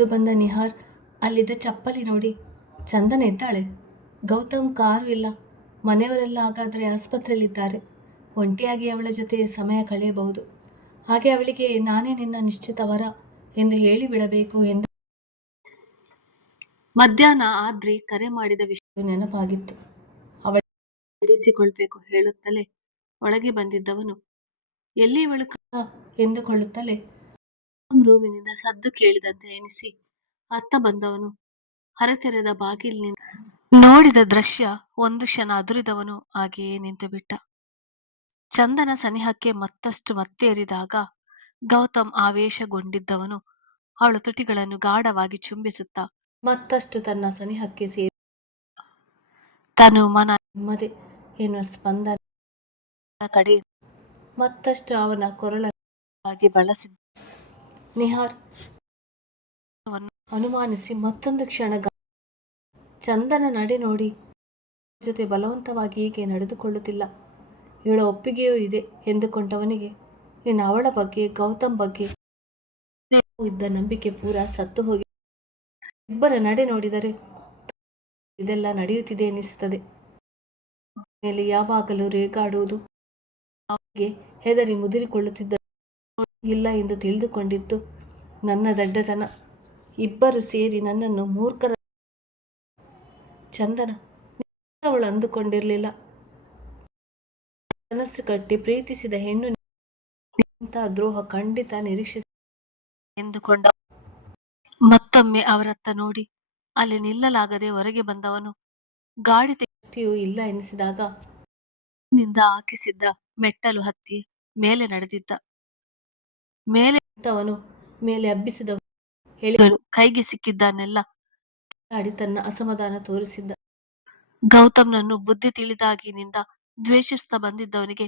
ಎದ್ದು ಬಂದ ನಿಹಾರ್ ಅಲ್ಲಿದ್ದ ಚಪ್ಪಲಿ ನೋಡಿ ಚಂದನ ಇದ್ದಾಳೆ. ಗೌತಮ್ ಕಾರು ಇಲ್ಲ. ಮನೆಯವರೆಲ್ಲ ಹಾಗಾದರೆ ಆಸ್ಪತ್ರೆಯಲ್ಲಿದ್ದಾರೆ. ಒಂಟಿಯಾಗಿ ಅವಳ ಜೊತೆ ಸಮಯ ಕಳೆಯಬಹುದು. ಹಾಗೆ ಅವಳಿಗೆ ನಾನೇ ನಿನ್ನ ನಿಶ್ಚಿತ ವರ ಎಂದು ಹೇಳಿಬಿಡಬೇಕು ಎಂದು ಮಧ್ಯಾಹ್ನ ಆದ್ರಿ ಕರೆ ಮಾಡಿದ ವಿಷಯ ನೆನಪಾಗಿತ್ತು. ಅವಳ ಬಿಡಿಸಿಕೊಳ್ಬೇಕು ಹೇಳುತ್ತಲೇ ಒಳಗೆ ಬಂದಿದ್ದವನು ಎಲ್ಲಿ ಇವಳು ಎಂದುಕೊಳ್ಳುತ್ತಲೇ ರೂಮಿನಿಂದ ಸದ್ದು ಕೇಳಿದಂತೆ ಎನಿಸಿ ಅತ್ತ ಬಂದವನು ಹರತೆರೆದ ಬಾಗಿಲಿನಿಂದ ನೋಡಿದ ದೃಶ್ಯ ಒಂದು ಕ್ಷಣ ಅದುರಿದವನು ಹಾಗೆಯೇ ನಿಂತು ಬಿಟ್ಟ. ಚಂದನ ಸನಿಹಕ್ಕೆ ಮತ್ತಷ್ಟು ಮತ್ತೇರಿದಾಗ ಗೌತಮ್ ಆವೇಶಗೊಂಡಿದ್ದವನು ಅವಳ ತುಟಿಗಳನ್ನು ಗಾಢವಾಗಿ ಚುಂಬಿಸುತ್ತಾ ಮತ್ತಷ್ಟು ತನ್ನ ಸನಿಹಕ್ಕೆ ಸೇರಿ ತನು ಮನ ನೆಮ್ಮದಿ ಎನ್ನುವ ಸ್ಪಂದನ ಕಡೆ ಮತ್ತಷ್ಟು ಅವನ ಕೊರಳಾಗಿ ಬಳಸಿದ್ದ. ನಿಹಾರ್ ಅನುಮಾನಿಸಿ ಮತ್ತೊಂದು ಕ್ಷಣ ಚಂದನ ನಡೆ ನೋಡಿ ಜೊತೆ ಬಲವಂತವಾಗಿ ಹೀಗೆ ನಡೆದುಕೊಳ್ಳುತ್ತಿಲ್ಲ, ಇವಳ ಒಪ್ಪಿಗೆಯೂ ಇದೆ ಎಂದುಕೊಂಡವನಿಗೆ ಇನ್ನು ಅವಳ ಬಗ್ಗೆ ಗೌತಮ್ ಬಗ್ಗೆ ಇದ್ದ ನಂಬಿಕೆ ಪೂರಾ ಸತ್ತು ಹೋಗಿ ಇಬ್ಬರ ನಡೆ ನೋಡಿದರೆ ಇದೆಲ್ಲ ನಡೆಯುತ್ತಿದೆ ಎನಿಸುತ್ತದೆ. ಮೇಲೆ ಯಾವಾಗಲೂ ರೇಗಾಡುವುದು ಅವನಿಗೆ ಹೆದರಿ ಮುದುರಿಕೊಳ್ಳುತ್ತಿದ್ದ ಇಲ್ಲ ಎಂದು ತಿಳಿದುಕೊಂಡಿದ್ದು ನನ್ನ ದಡ್ಡತನ. ಇಬ್ಬರು ಸೇರಿ ನನ್ನನ್ನು ಮೂರ್ಖರ ಚಂದನ ಅವಳು ಅಂದುಕೊಂಡಿರಲಿಲ್ಲ. ಮನಸ್ಸು ಕಟ್ಟಿ ಪ್ರೀತಿಸಿದ ಹೆಣ್ಣು ಇಂತಹ ದ್ರೋಹ ಖಂಡಿತ ನಿರೀಕ್ಷಿಸ ಎಂದುಕೊಂಡ. ಮತ್ತೊಮ್ಮೆ ಅವರತ್ತ ನೋಡಿ ಅಲ್ಲಿ ನಿಲ್ಲಲಾಗದೆ ಹೊರಗೆ ಬಂದವನು ಗಾಡಿ ತೆಗೆಯೂ ಇಲ್ಲ ಎನಿಸಿದಾಗ ನಿಂದ ಹಾಕಿಸಿದ್ದ ಮೆಟ್ಟಲು ಹತ್ತಿ ಮೇಲೆ ನಡೆದಿದ್ದ. ಮೇಲೆ ನಿಂತವನು ಮೇಲೆ ಹಬ್ಬಿಸಿದ ಹೇಳಿಗಳು ಕೈಗೆ ಸಿಕ್ಕಿದ್ದನ್ನೆಲ್ಲ ಆಡಿ ತನ್ನ ಅಸಮಾಧಾನ ತೋರಿಸಿದ್ದ. ಗೌತಮ್ನನ್ನು ಬುದ್ಧಿ ತಿಳಿದಾಗಿನಿಂದ ದ್ವೇಷಿಸ್ತಾ ಬಂದಿದ್ದವನಿಗೆ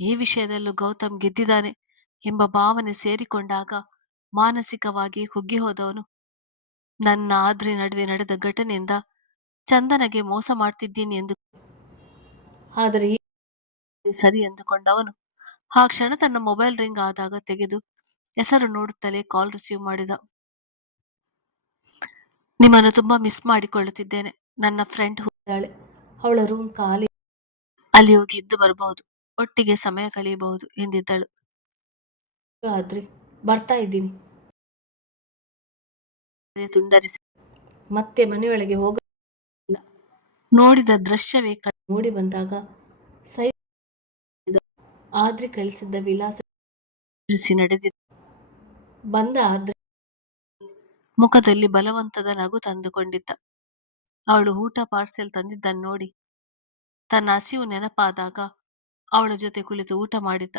ಈ ವಿಷಯದಲ್ಲೂ ಗೌತಮ್ ಗೆದ್ದಿದ್ದಾನೆ ಎಂಬ ಭಾವನೆ ಸೇರಿಕೊಂಡಾಗ ಮಾನಸಿಕವಾಗಿ ಕುಗ್ಗಿ ಹೋದವನು ನನ್ನ ಆದ್ರಿ ನಡುವೆ ನಡೆದ ಘಟನೆಯಿಂದ ಚಂದನಗೆ ಮೋಸ ಮಾಡ್ತಿದ್ದೀನಿ ಎಂದು ಆದರೆ ಸರಿ ಎಂದುಕೊಂಡವನು ಆ ಕ್ಷಣ ತನ್ನ ಮೊಬೈಲ್ ರಿಂಗ್ ಆದಾಗ ತೆಗೆದು ಹೆಸರು ನೋಡುತ್ತಲೇ ಕಾಲ್ ರಿಸೀವ್ ಮಾಡಿದ. ನಿಮ್ಮನ್ನು ತುಂಬಾ ಮಿಸ್ ಮಾಡಿಕೊಳ್ಳುತ್ತಿದ್ದೇನೆ. ನನ್ನ ಫ್ರೆಂಡ್ ಹೋಗಿದ್ದಾಳೆ, ಅವಳ ರೂಮ್ ಖಾಲಿ, ಅಲ್ಲಿ ಹೋಗಿ ಇದ್ದು ಬರಬಹುದು, ಒಟ್ಟಿಗೆ ಸಮಯ ಕಳೆಯಬಹುದು ಎಂದಿದ್ದಳು. ಆದ್ರಿ ಬರ್ತಾ ಇದ್ದೀನಿ ತುಂಡರಿಸಿ ಮತ್ತೆ ಮನೆಯೊಳಗೆ ಹೋಗ ನೋಡಿದ ದೃಶ್ಯವೇ ನೋಡಿ ಬಂದಾಗ ಆದ್ರಿ ಕಳಿಸಿದ್ದ ವಿಳಾಸ ನಡೆದಿದ್ದ. ಬಂದ ಆದ್ರಿ ಮುಖದಲ್ಲಿ ಬಲವಂತದ ನಗು ತಂದುಕೊಂಡಿದ್ದ. ಅವಳು ಊಟ ಪಾರ್ಸೆಲ್ ತಂದಿದ್ದನ್ನು ನೋಡಿ ತನ್ನ ಹಸಿವು ನೆನಪಾದಾಗ ಅವಳ ಜೊತೆ ಕುಳಿತು ಊಟ ಮಾಡಿದ್ದ.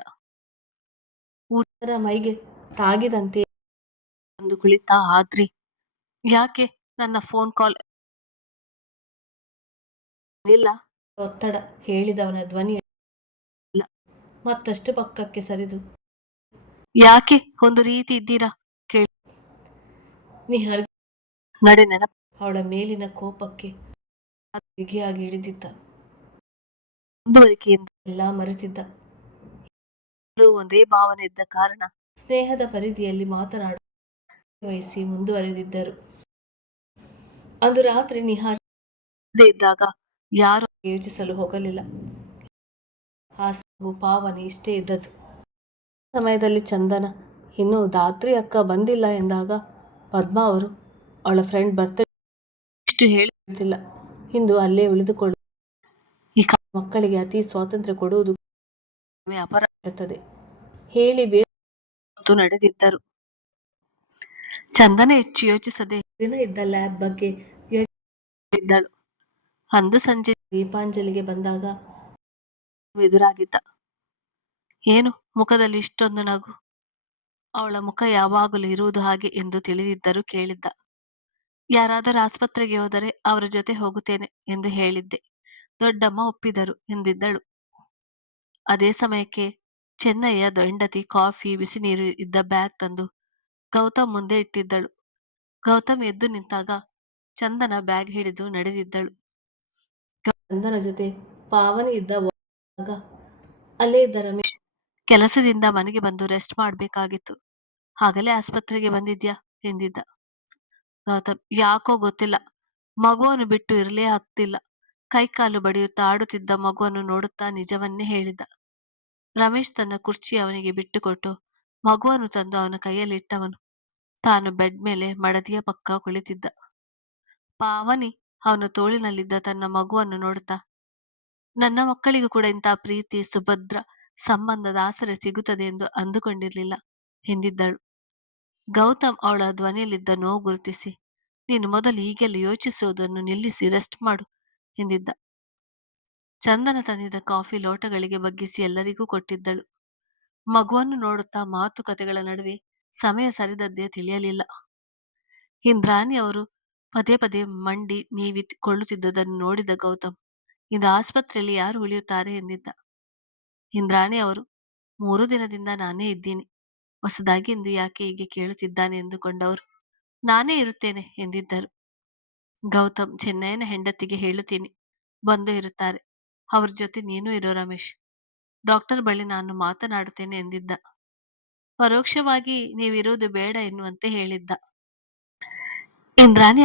ಊಟದ ಮೈಗೆ ತಾಗಿದಂತೆ ಅಂದು ಕುಳಿತ ಆದ್ರಿ ಯಾಕೆ ನನ್ನ ಫೋನ್ ಕಾಲ್ ಇಲ್ಲ ಒತ್ತಡ ಹೇಳಿದವನ ಧ್ವನಿ ಇಲ್ಲ. ಮತ್ತಷ್ಟು ಪಕ್ಕಕ್ಕೆ ಸರಿದು ಯಾಕೆ ಒಂದು ರೀತಿ ಇದ್ದೀರಾ ಕೇಳಿ ನಿಹಾರ್ ನಡೆ ನೆನಪ ಅವಳ ಮೇಲಿನ ಕೋಪಕ್ಕೆ ಬಿಗಿಯಾಗಿ ಹಿಡಿದಿದ್ದ. ಮುಂದುವರಿಕೆಯಿಂದ ಎಲ್ಲ ಮರೆತಿದ್ದ. ಒಂದೇ ಭಾವನೆ ಇದ್ದ ಕಾರಣ ಸ್ನೇಹದ ಪರಿಧಿಯಲ್ಲಿ ಮಾತನಾಡ ವಹಿಸಿ ಮುಂದುವರೆದಿದ್ದರು. ಅಂದು ರಾತ್ರಿ ನಿಹಾರ್ ಇದ್ದಾಗ ಯಾರು ಯೋಚಿಸಲು ಹೋಗಲಿಲ್ಲ. ಹಾಸು ಪಾವನಿ ಇಷ್ಟೇ ಇದ್ದದ್ದು. ಸಮಯದಲ್ಲಿ ಚಂದನ ಇನ್ನು ಧಾತ್ರಿ ಅಕ್ಕ ಬಂದಿಲ್ಲ ಎಂದಾಗ ಪದ್ಮಾ ಅವರು ಅವಳ ಫ್ರೆಂಡ್ ಬರ್ತ್ಡೇ ಇಷ್ಟು ಹೇಳಿಲ್ಲ, ಇಂದು ಅಲ್ಲೇ ಉಳಿದುಕೊಳ್ಳು, ಈ ಮಕ್ಕಳಿಗೆ ಅತಿ ಸ್ವಾತಂತ್ರ್ಯ ಕೊಡುವುದು ಅಪರಾಧತ್ತದೆ ಹೇಳಿ ಬೇರೆ ನಡೆದಿದ್ದರು. ಚಂದನ ಹೆಚ್ಚು ಯೋಚಿಸದೆ ದಿನ ಇದ್ದ ಲ್ಯಾಬ್ ಬಗ್ಗೆ ಯೋಚಿಸಿದ್ದಳು. ಅಂದು ಸಂಜೆ ದೀಪಾಂಜಲಿಗೆ ಬಂದಾಗ ಎದುರಾಗಿದ್ದ. ಏನು ಮುಖದಲ್ಲಿ ಇಷ್ಟೊಂದು ನಗು? ಅವಳ ಮುಖ ಯಾವಾಗಲೂ ಇರುವುದು ಹಾಗೆ ಎಂದು ತಿಳಿದಿದ್ದರೂ ಕೇಳಿದ್ದ. ಯಾರಾದರೂ ಆಸ್ಪತ್ರೆಗೆ ಹೋದರೆ ಅವರ ಜೊತೆ ಹೋಗುತ್ತೇನೆ ಎಂದು ಹೇಳಿದ್ದೆ, ದೊಡ್ಡಮ್ಮ ಒಪ್ಪಿದರು ಎಂದಿದ್ದಳು. ಅದೇ ಸಮಯಕ್ಕೆ ಚೆನ್ನಯ್ಯ ಹೆಂಡತಿ ಕಾಫಿ ಬಿಸಿ ನೀರು ಇದ್ದ ಬ್ಯಾಗ್ ತಂದು ಗೌತಮ್ ಮುಂದೆ ಇಟ್ಟಿದ್ದಳು. ಗೌತಮ್ ಎದ್ದು ನಿಂತಾಗ ಚಂದನ ಬ್ಯಾಗ್ ಹಿಡಿದು ನಡೆದಿದ್ದಳು. ಚಂದನ ಜೊತೆ ಪಾವನಿ ಇದ್ದಾಗ ಅಲ್ಲೇ ಇದ್ದ ರಮೇಶ್ ಕೆಲಸದಿಂದ ಮನೆಗೆ ಬಂದು ರೆಸ್ಟ್ ಮಾಡಬೇಕಾಗಿತ್ತು, ಆಗಲೇ ಆಸ್ಪತ್ರೆಗೆ ಬಂದಿದ್ಯಾ ಎಂದಿದ್ದ. ಗೌತಮ್ ಯಾಕೋ ಗೊತ್ತಿಲ್ಲ. ಮಗುವನ್ನು ಬಿಟ್ಟು ಇರಲೇ ಆಗ್ತಿಲ್ಲ. ಕೈಕಾಲು ಬಡಿಯುತ್ತಾ ಆಡುತ್ತಿದ್ದ ಮಗುವನ್ನು ನೋಡುತ್ತಾ ನಿಜವನ್ನೇ ಹೇಳಿದ. ರಮೇಶ್ ತನ್ನ ಕುರ್ಚಿ ಅವನಿಗೆ ಬಿಟ್ಟುಕೊಟ್ಟು ಮಗುವನ್ನು ತಂದು ಅವನ ಕೈಯಲ್ಲಿಟ್ಟವನು ತಾನು ಬೆಡ್ ಮೇಲೆ ಮಡದಿಯ ಪಕ್ಕ ಕುಳಿತಿದ್ದ. ಪಾವನಿ ಅವನ ತೋಳಿನಲ್ಲಿದ್ದ ತನ್ನ ಮಗುವನ್ನು ನೋಡುತ್ತಾ, ನನ್ನ ಮಕ್ಕಳಿಗೂ ಕೂಡ ಇಂಥ ಪ್ರೀತಿ ಸುಭದ್ರ ಸಂಬಂಧದ ಆಸರೆ ಸಿಗುತ್ತದೆ ಎಂದು ಅಂದುಕೊಂಡಿರಲಿಲ್ಲ ಎಂದಿದ್ದಳು. ಗೌತಮ್ ಅವಳ ಧ್ವನಿಯಲ್ಲಿದ್ದ ನೋವು ಗುರುತಿಸಿ, ನೀನು ಮೊದಲು ಹೀಗೆಲ್ಲ ಯೋಚಿಸುವುದನ್ನು ನಿಲ್ಲಿಸಿ ರೆಸ್ಟ್ ಮಾಡು ಎಂದಿದ್ದ. ಚಂದನ ತಂದಿದ್ದ ಕಾಫಿ ಲೋಟಗಳಿಗೆ ಬಗ್ಗಿಸಿ ಎಲ್ಲರಿಗೂ ಕೊಟ್ಟಿದ್ದಳು. ಮಗುವನ್ನು ನೋಡುತ್ತಾ ಮಾತುಕತೆಗಳ ನಡುವೆ ಸಮಯ ಸರಿದದ್ದೇ ತಿಳಿಯಲಿಲ್ಲ. ಇಂದ್ರಾಣಿ ಅವರು ಪದೇ ಪದೇ ಮಂಡಿ ನೀವಿಕೊಳ್ಳುತ್ತಿದ್ದುದನ್ನು ನೋಡಿದ ಗೌತಮ್, ಇಂದು ಆಸ್ಪತ್ರೆಯಲ್ಲಿ ಯಾರು ಉಳಿಯುತ್ತಾರೆ ಎಂದಿದ್ದ. ಇಂದ್ರಾಣಿ ಅವರು, 3 ದಿನದಿಂದ ನಾನೇ ಇದ್ದೀನಿ. ಹೊಸದಾಗಿ ಇಂದು ಯಾಕೆ ಹೀಗೆ ಕೇಳುತ್ತಿದ್ದಾನೆ ಎಂದುಕೊಂಡವರು, ನಾನೇ ಇರುತ್ತೇನೆ ಎಂದಿದ್ದರು. ಗೌತಮ್, ಚೆನ್ನಯ್ಯನ ಹೆಂಡತಿಗೆ ಹೇಳುತ್ತೀನಿ, ಬಂದು ಇರುತ್ತಾರೆ. ಅವ್ರ ಜೊತೆ ನೀನು ಇರೋ ರಮೇಶ್. ಡಾಕ್ಟರ್ ಬಳಿ ನಾನು ಮಾತನಾಡುತ್ತೇನೆ ಎಂದಿದ್ದ. ಪರೋಕ್ಷವಾಗಿ ನೀವಿರುವುದು ಬೇಡ ಎನ್ನುವಂತೆ ಹೇಳಿದ್ದ. ಇಂದ್ರಾಣಿ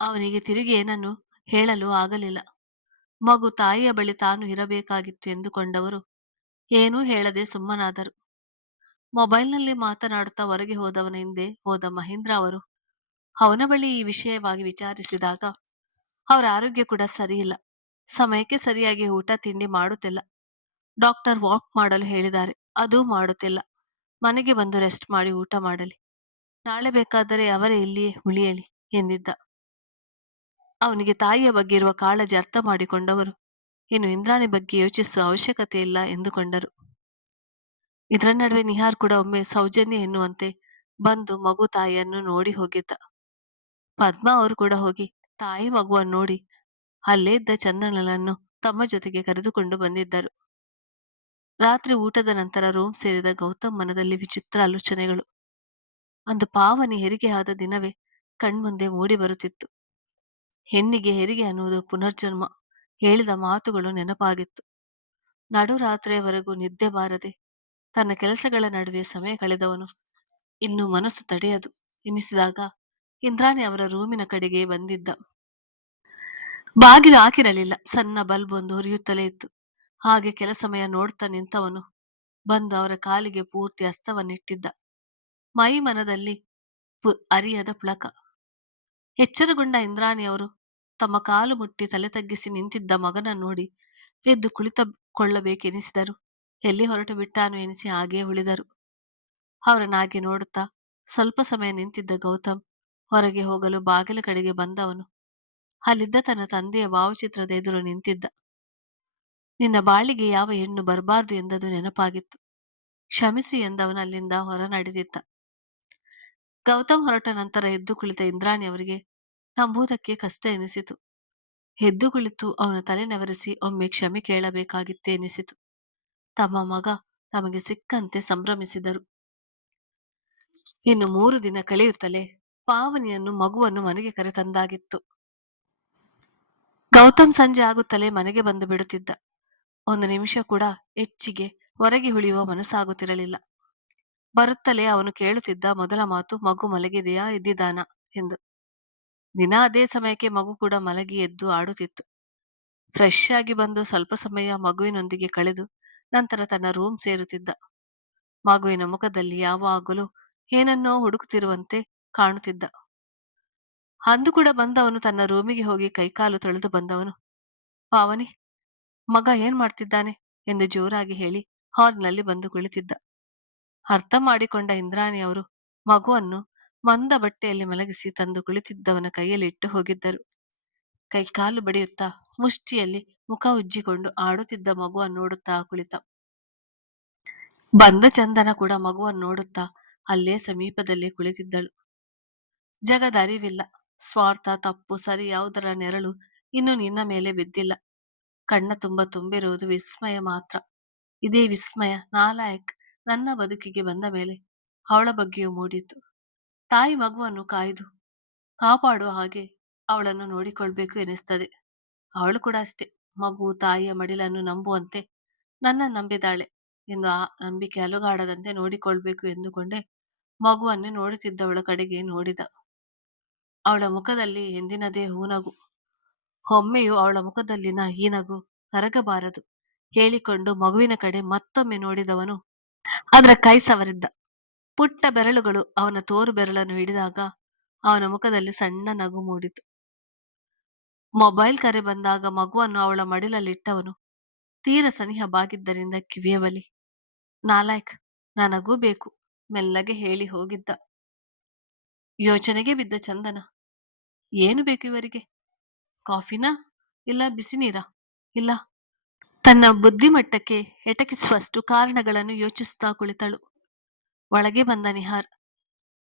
ಅವನಿಗೆ ತಿರುಗಿ ಏನನ್ನು ಹೇಳಲು ಆಗಲಿಲ್ಲ. ಮಗು ತಾಯಿಯ ಬಳಿ ತಾನು ಇರಬೇಕಾಗಿತ್ತು ಎಂದುಕೊಂಡವರು ಏನೂ ಹೇಳದೆ ಸುಮ್ಮನಾದರು. ಮೊಬೈಲ್ನಲ್ಲಿ ಮಾತನಾಡುತ್ತಾ ಹೊರಗೆ ಹೋದವನ ಹಿಂದೆ ಹೋದ ಮಹೇಂದ್ರ ಅವರು ಅವನ ಬಳಿ ಈ ವಿಷಯವಾಗಿ ವಿಚಾರಿಸಿದಾಗ, ಅವರ ಆರೋಗ್ಯ ಕೂಡ ಸರಿಯಿಲ್ಲ. ಸಮಯಕ್ಕೆ ಸರಿಯಾಗಿ ಊಟ ತಿಂಡಿ ಮಾಡುತ್ತಿಲ್ಲ. ಡಾಕ್ಟರ್ ವಾಕ್ ಮಾಡಲು ಹೇಳಿದ್ದಾರೆ, ಅದೂ ಮಾಡುತ್ತಿಲ್ಲ. ಮನೆಗೆ ಬಂದು ರೆಸ್ಟ್ ಮಾಡಿ ಊಟ ಮಾಡಲಿ. ನಾಳೆ ಬೇಕಾದರೆ ಅವರೇ ಇಲ್ಲಿಯೇ ಉಳಿಯಲಿ ಎಂದಿದ್ದ. ಅವನಿಗೆ ತಾಯಿಯ ಬಗ್ಗೆ ಇರುವ ಕಾಳಜಿ ಅರ್ಥ ಮಾಡಿಕೊಂಡವರು ಇನ್ನು ಇಂದ್ರಾಣಿ ಬಗ್ಗೆ ಯೋಚಿಸುವ ಅವಶ್ಯಕತೆ ಇಲ್ಲ ಎಂದುಕೊಂಡರು. ಇದರ ನಡುವೆ ನಿಹಾರ್ ಕೂಡ ಒಮ್ಮೆ ಸೌಜನ್ಯ ಎನ್ನುವಂತೆ ಬಂದು ಮಗು ತಾಯಿಯನ್ನು ನೋಡಿ ಹೋಗಿದ್ದ. ಪದ್ಮಾ ಅವರು ಕೂಡ ಹೋಗಿ ತಾಯಿ ಮಗುವನ್ನು ನೋಡಿ ಅಲ್ಲೇ ಇದ್ದ ಚಂದನಳನ್ನು ತಮ್ಮ ಜೊತೆಗೆ ಕರೆದುಕೊಂಡು ಬಂದಿದ್ದರು. ರಾತ್ರಿ ಊಟದ ನಂತರ ರೂಮ್ ಸೇರಿದ ಗೌತಮ್ ಮನದಲ್ಲಿ ವಿಚಿತ್ರ ಆಲೋಚನೆಗಳು. ಅಂದು ಪಾವನಿ ಹೆರಿಗೆ ಆದ ದಿನವೇ ಕಣ್ಮುಂದೆ ಮೂಡಿ ಬರುತ್ತಿತ್ತು. ಹೆಣ್ಣಿಗೆ ಹೆರಿಗೆ ಅನ್ನುವುದು ಪುನರ್ಜನ್ಮ. ಹೇಳಿದ ಮಾತುಗಳು ನೆನಪಾಗಿತ್ತು. ನಡುರಾತ್ರಿಯವರೆಗೂ ನಿದ್ದೆ ಬಾರದೆ ತನ್ನ ಕೆಲಸಗಳ ನಡುವೆ ಸಮಯ ಕಳೆದವನು ಇನ್ನು ಮನಸ್ಸು ತಡೆಯದು ಎನಿಸಿದಾಗ ಇಂದ್ರಾಣಿ ಅವರ ರೂಮಿನ ಕಡೆಗೆ ಬಂದಿದ್ದ. ಬಾಗಿಲು ಹಾಕಿರಲಿಲ್ಲ. ಸಣ್ಣ ಬಲ್ಬ್ ಒಂದು ಉರಿಯುತ್ತಲೇ ಇತ್ತು. ಹಾಗೆ ಕೆಲ ಸಮಯ ನೋಡ್ತಾ ನಿಂತವನು ಬಂದು ಅವರ ಕಾಲಿಗೆ ಪೂರ್ತಿ ಹಸ್ತವನ್ನಿಟ್ಟಿದ್ದ. ಮೈ ಮನದಲ್ಲಿ ಅರಿಯದ ಪುಳಕ. ಎಚ್ಚರಗೊಂಡ ಇಂದ್ರಾಣಿ ಅವರು ತಮ್ಮ ಕಾಲು ಮುಟ್ಟಿ ತಲೆ ತಗ್ಗಿಸಿ ನಿಂತಿದ್ದ ಮಗನ ನೋಡಿ ಎದ್ದು ಕುಳಿತುಕೊಳ್ಳಬೇಕೆನಿಸಿದರು. ಎಲ್ಲಿ ಹೊರಟು ಬಿಟ್ಟಾನು ಎನಿಸಿ ಹಾಗೇ ಉಳಿದರು. ಅವರನ್ನಾಗೆ ನೋಡುತ್ತಾ ಸ್ವಲ್ಪ ಸಮಯ ನಿಂತಿದ್ದ ಗೌತಮ್ ಹೊರಗೆ ಹೋಗಲು ಬಾಗಿಲ ಕಡೆಗೆ ಬಂದವನು ಅಲ್ಲಿದ್ದ ತನ್ನ ತಂದೆಯ ಭಾವಚಿತ್ರದ ಎದುರು ನಿಂತಿದ್ದ. ನಿನ್ನ ಬಾಳಿಗೆ ಯಾವ ಹೆಣ್ಣು ಬರಬಾರದು ಎಂದದು ನೆನಪಾಗಿತ್ತು. ಕ್ಷಮಿಸಿ ಎಂದವನು ಅಲ್ಲಿಂದ ಹೊರ ನಡೆದಿದ್ದ. ಗೌತಮ್ ಹೊರಟ ನಂತರ ಎದ್ದು ಕುಳಿತ ಇಂದ್ರಾಣಿ ಅವರಿಗೆ ನಂಬುವುದಕ್ಕೆ ಕಷ್ಟ ಎನಿಸಿತು. ಎದ್ದು ಕುಳಿತು ಅವನ ತಲೆ ನೆವರಿಸಿ ಒಮ್ಮೆ ಕ್ಷಮೆ ಕೇಳಬೇಕಾಗಿತ್ತು ಎನಿಸಿತು. ತಮ್ಮ ಮಗ ತಮಗೆ ಸಿಕ್ಕಂತೆ ಸಂಭ್ರಮಿಸಿದರು. ಇನ್ನು 3 ದಿನ ಕಳೆಯುತ್ತಲೇ ಪಾವನಿಯನ್ನು ಮಗುವನ್ನು ಮನೆಗೆ ಕರೆತಂದಾಗಿತ್ತು. ಗೌತಮ್ ಸಂಜೆ ಆಗುತ್ತಲೇ ಮನೆಗೆ ಬಂದು ಬಿಡುತ್ತಿದ್ದ. ಒಂದು ನಿಮಿಷ ಕೂಡ ಹೆಚ್ಚಿಗೆ ಹೊರಗೆ ಉಳಿಯುವ ಮನಸ್ಸಾಗುತ್ತಿರಲಿಲ್ಲ. ಬರುತ್ತಲೇ ಅವನು ಕೇಳುತ್ತಿದ್ದ ಮೊದಲ ಮಾತು, ಮಗು ಮಲಗಿದೆಯಾ, ಎದ್ದಿದ್ದಾನಾ ಎಂದು. ದಿನ ಅದೇ ಸಮಯಕ್ಕೆ ಮಗು ಕೂಡ ಮಲಗಿ ಎದ್ದು ಆಡುತ್ತಿತ್ತು. ಫ್ರೆಶ್ ಆಗಿ ಬಂದು ಸ್ವಲ್ಪ ಸಮಯ ಮಗುವಿನೊಂದಿಗೆ ಕಳೆದು ನಂತರ ತನ್ನ ರೂಮ್ ಸೇರುತ್ತಿದ್ದ. ಮಗುವಿನ ಮುಖದಲ್ಲಿ ಯಾವಾಗಲೂ ಏನನ್ನೋ ಹುಡುಕುತ್ತಿರುವಂತೆ ಕಾಣುತ್ತಿದ್ದ. ಅಂದು ಕೂಡ ಬಂದವನು ತನ್ನ ರೂಮಿಗೆ ಹೋಗಿ ಕೈಕಾಲು ತೊಳೆದು ಬಂದವನು, ಪಾವನಿ, ಮಗ ಏನ್ ಮಾಡ್ತಿದ್ದಾನೆ ಎಂದು ಜೋರಾಗಿ ಹೇಳಿ ಹಾಲ್ನಲ್ಲಿ ಬಂದು ಕುಳಿತಿದ್ದ. ಅರ್ಥ ಮಾಡಿಕೊಂಡ ಇಂದ್ರಾಣಿ ಅವರು ಮಗುವನ್ನು ಮಂದ ಬಟ್ಟೆಯಲ್ಲಿ ಮಲಗಿಸಿ ತಂದು ಕುಳಿತಿದ್ದವನ ಕೈಯಲ್ಲಿ ಇಟ್ಟು ಹೋಗಿದ್ದರು. ಕೈಕಾಲು ಬಡಿಯುತ್ತಾ ಮುಷ್ಟಿಯಲ್ಲಿ ಮುಖ ಉಜ್ಜಿಕೊಂಡು ಆಡುತ್ತಿದ್ದ ಮಗುವನ್ನು ನೋಡುತ್ತಾ ಕುಳಿತ. ಬಂದ ಚಂದನ ಕೂಡ ಮಗುವನ್ನು ನೋಡುತ್ತಾ ಅಲ್ಲೇ ಸಮೀಪದಲ್ಲೇ ಕುಳಿತಿದ್ದಳು. ಜಗದ ಅರಿವಿಲ್ಲ. ಸ್ವಾರ್ಥ, ತಪ್ಪು, ಸರಿ ಯಾವುದರ ನೆರಳು ಇನ್ನು ನಿನ್ನ ಮೇಲೆ ಬಿದ್ದಿಲ್ಲ. ಕಣ್ಣ ತುಂಬಿರುವುದು ವಿಸ್ಮಯ ಮಾತ್ರ. ಇದೇ ವಿಸ್ಮಯ ನಾಲಾಯಕ್ ನನ್ನ ಬದುಕಿಗೆ ಬಂದ ಮೇಲೆ ಅವಳ ಬಗ್ಗೆಯೂ ಮೂಡಿತು. ತಾಯಿ ಮಗುವನ್ನು ಕಾಪಾಡುವ ಹಾಗೆ ಅವಳನ್ನು ನೋಡಿಕೊಳ್ಬೇಕು ಎನಿಸ್ತದೆ. ಅವಳು ಕೂಡ ಅಷ್ಟೇ. ಮಗು ತಾಯಿಯ ಮಡಿಲನ್ನು ನಂಬುವಂತೆ ನನ್ನ ನಂಬಿದಾಳೆ ಎಂದು ಆ ನಂಬಿಕೆ ಅಲುಗಾಡದಂತೆ ನೋಡಿಕೊಳ್ಬೇಕು ಎಂದುಕೊಂಡೆ ಮಗುವನ್ನೇ ನೋಡುತ್ತಿದ್ದವಳ ಕಡೆಗೆ ನೋಡಿದ. ಅವಳ ಮುಖದಲ್ಲಿ ಎಂದಿನದೇ ಹೂನಗು. ಒಮ್ಮೆಯೂ ಅವಳ ಮುಖದಲ್ಲಿನ ಈ ನಗು ಕರಗಬಾರದು ಹೇಳಿಕೊಂಡು ಮಗುವಿನ ಕಡೆ ಮತ್ತೊಮ್ಮೆ ನೋಡಿದವನು ಅದರ ಕೈ ಸವರಿದ್ದ. ಪುಟ್ಟ ಬೆರಳುಗಳು ಅವನ ತೋರು ಬೆರಳನ್ನು ಹಿಡಿದಾಗ ಅವನ ಮುಖದಲ್ಲಿ ಸಣ್ಣ ನಗು ಮೂಡಿತು. ಮೊಬೈಲ್ ಕರೆ ಬಂದಾಗ ಮಗುವನ್ನು ಅವಳ ಮಡಿಲಲ್ಲಿಟ್ಟವನು ತೀರ ಸನಿಹ ಬಾಗಿದ್ದರಿಂದ ಕಿವಿಯ ಬಳಿ ನಾಲಾಯಕ್, ನನಗೂ ಬೇಕು ಮೆಲ್ಲಗೆ ಹೇಳಿ ಹೋಗಿದ್ದ. ಯೋಚನೆಗೆ ಬಿದ್ದ ಚಂದನ, ಏನು ಬೇಕು ಇವರಿಗೆ? ಕಾಫಿನಾ ಇಲ್ಲ ಬಿಸಿ ನೀರಾ? ಇಲ್ಲ. ತನ್ನ ಬುದ್ಧಿಮಟ್ಟಕ್ಕೆ ಎಟಕಿಸುವಷ್ಟು ಕಾರಣಗಳನ್ನು ಯೋಚಿಸುತ್ತಾ ಕುಳಿತಳು. ಒಳಗೆ ಬಂದ ನಿಹಾರ್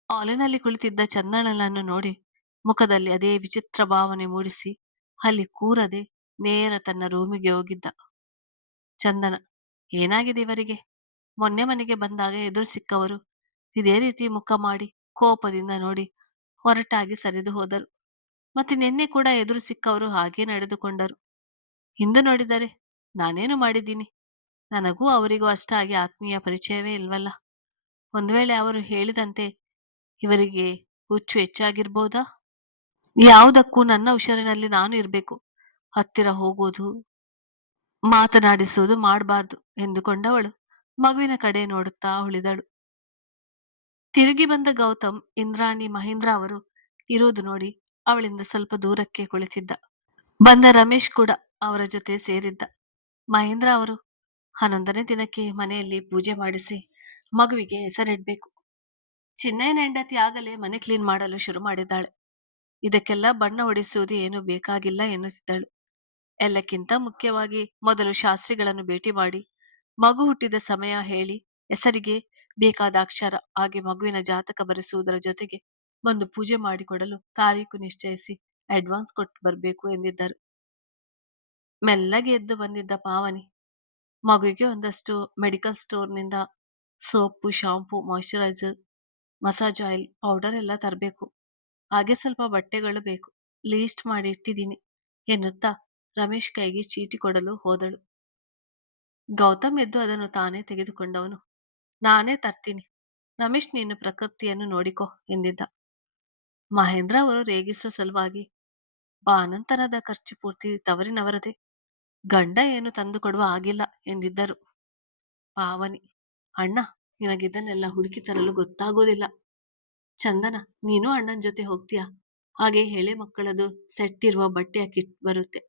ಹಾಲಿನಲ್ಲಿ ಕುಳಿತಿದ್ದ ಚಂದನಳನ್ನು ನೋಡಿ ಮುಖದಲ್ಲಿ ಅದೇ ವಿಚಿತ್ರ ಭಾವನೆ ಮೂಡಿಸಿ ಅಲ್ಲಿ ಕೂರದೆ ನೇರ ತನ್ನ ರೂಮಿಗೆ ಹೋಗಿದ್ದ. ಚಂದನ, ಏನಾಗಿದೆ ಇವರಿಗೆ? ಮೊನ್ನೆ ಮನೆಗೆ ಬಂದಾಗ ಎದುರು ಸಿಕ್ಕವರು ಇದೇ ರೀತಿ ಮುಖ ಮಾಡಿ ಕೋಪದಿಂದ ನೋಡಿ ಹೊರಟಾಗಿ ಸರಿದು ಹೋದರು. ಮತ್ತೆ ನಿನ್ನೆ ಕೂಡ ಎದುರು ಸಿಕ್ಕವರು ಹಾಗೇ ನಡೆದುಕೊಂಡರು. ಇಂದು ನೋಡಿದರೆ ನಾನೇನು ಮಾಡಿದ್ದೀನಿ? ನನಗೂ ಅವರಿಗೂ ಅಷ್ಟಾಗಿ ಆತ್ಮೀಯ ಪರಿಚಯವೇ ಇಲ್ವಲ್ಲ. ಒಂದು ವೇಳೆ ಅವರು ಹೇಳಿದಂತೆ ಇವರಿಗೆ ಹುಚ್ಚು ಹೆಚ್ಚಾಗಿರ್ಬೋದಾ? ಯಾವುದಕ್ಕೂ ನನ್ನ ಹುಷಾರಿನಲ್ಲಿ ನಾನು ಇರಬೇಕು, ಹತ್ತಿರ ಹೋಗೋದು ಮಾತನಾಡಿಸುವುದು ಮಾಡಬಾರ್ದು ಎಂದುಕೊಂಡವಳು ಮಗುವಿನ ಕಡೆ ನೋಡುತ್ತಾ ಉಳಿದಳು. ತಿರುಗಿ ಬಂದ ಗೌತಮ್ ಇಂದ್ರಾಣಿ ಮಹೇಂದ್ರ ಅವರು ಇರುವುದು ನೋಡಿ ಅವಳಿಂದ ಸ್ವಲ್ಪ ದೂರಕ್ಕೆ ಕುಳಿತಿದ್ದ. ಬಂದ ರಮೇಶ್ ಕೂಡ ಅವರ ಜೊತೆ ಸೇರಿದ್ದ. ಮಹೇಂದ್ರ ಅವರು 11ನೇ ದಿನಕ್ಕೆ ಮನೆಯಲ್ಲಿ ಪೂಜೆ ಮಾಡಿಸಿ ಮಗುವಿಗೆ ಹೆಸರಿಡ್ಬೇಕು. ಚಿನ್ನಯ್ಯನ ಹೆಂಡತಿ ಆಗಲೇ ಮನೆ ಕ್ಲೀನ್ ಮಾಡಲು ಶುರು ಮಾಡಿದ್ದಾಳೆ. ಇದಕ್ಕೆಲ್ಲ ಬಣ್ಣ ಹೊಡಿಸುವುದು ಏನು ಬೇಕಾಗಿಲ್ಲ ಎನ್ನುತ್ತಿದ್ದಳು. ಎಲ್ಲಕ್ಕಿಂತ ಮುಖ್ಯವಾಗಿ ಮೊದಲು ಶಾಸ್ತ್ರಿಗಳನ್ನು ಭೇಟಿ ಮಾಡಿ ಮಗು ಹುಟ್ಟಿದ ಸಮಯ ಹೇಳಿ ಹೆಸರಿಗೆ ಬೇಕಾದ ಅಕ್ಷರ ಹಾಗೆ ಮಗುವಿನ ಜಾತಕ ಬರೆಸುವುದರ ಜೊತೆಗೆ ಒಂದು ಪೂಜೆ ಮಾಡಿಕೊಡಲು ತಾರೀಕು ನಿಶ್ಚಯಿಸಿ ಅಡ್ವಾನ್ಸ್ ಕೊಟ್ಟು ಬರಬೇಕು ಎಂದಿದ್ದರು. ಮೆಲ್ಲಗೆ ಎದ್ದು ಬಂದಿದ್ದ ಪಾವನಿ ಮಗುವಿಗೆ ಒಂದಷ್ಟು ಮೆಡಿಕಲ್ ಸ್ಟೋರ್ನಿಂದ soap, shampoo, moisturiser, massage oil, powder ಎಲ್ಲ ತರಬೇಕು. ಹಾಗೆ ಸ್ವಲ್ಪ ಬಟ್ಟೆಗಳು ಬೇಕು, ಲೀಸ್ಟ್ ಮಾಡಿ ಇಟ್ಟಿದ್ದೀನಿ ಎನ್ನುತ್ತಾ ರಮೇಶ್ ಕೈಗೆ ಚೀಟಿ ಕೊಡಲು ಹೋದಳು. ಗೌತಮ್ ಎದ್ದು ಅದನ್ನು ತಾನೇ ತೆಗೆದುಕೊಂಡವನು, ನಾನೇ ತರ್ತೀನಿ ರಮೇಶ್, ನೀನು ಪ್ರಕೃತಿಯನ್ನು ನೋಡಿಕೊ ಎಂದಿದ್ದ. ಮಹೇಂದ್ರ ಅವರು ರೇಗಿಸುವ ಸಲುವಾಗಿ, ಬಾನಂತನದ ಖರ್ಚು ಪೂರ್ತಿ ತವರಿನವರದೇ, ಗಂಡ ಏನು ತಂದು ಕೊಡುವ ಆಗಿಲ್ಲ ಎಂದಿದ್ದರು. ಪಾವನಿ, ಅಣ್ಣ ನಿನಗಿದನ್ನೆಲ್ಲ ಹುಡುಕಿ ತರಲು ಗೊತ್ತಾಗೋದಿಲ್ಲ. ಚಂದನ, ನೀನು ಅಣ್ಣನ ಜೊತೆ ಹೋಗ್ತೀಯಾ? ಹಾಗೆ ಎಳೆ ಮಕ್ಕಳದು ಸೆಟ್ ಇರುವ ಬಟ್ಟೆಯ ಕಿಟ್ ಬರುತ್ತೆ,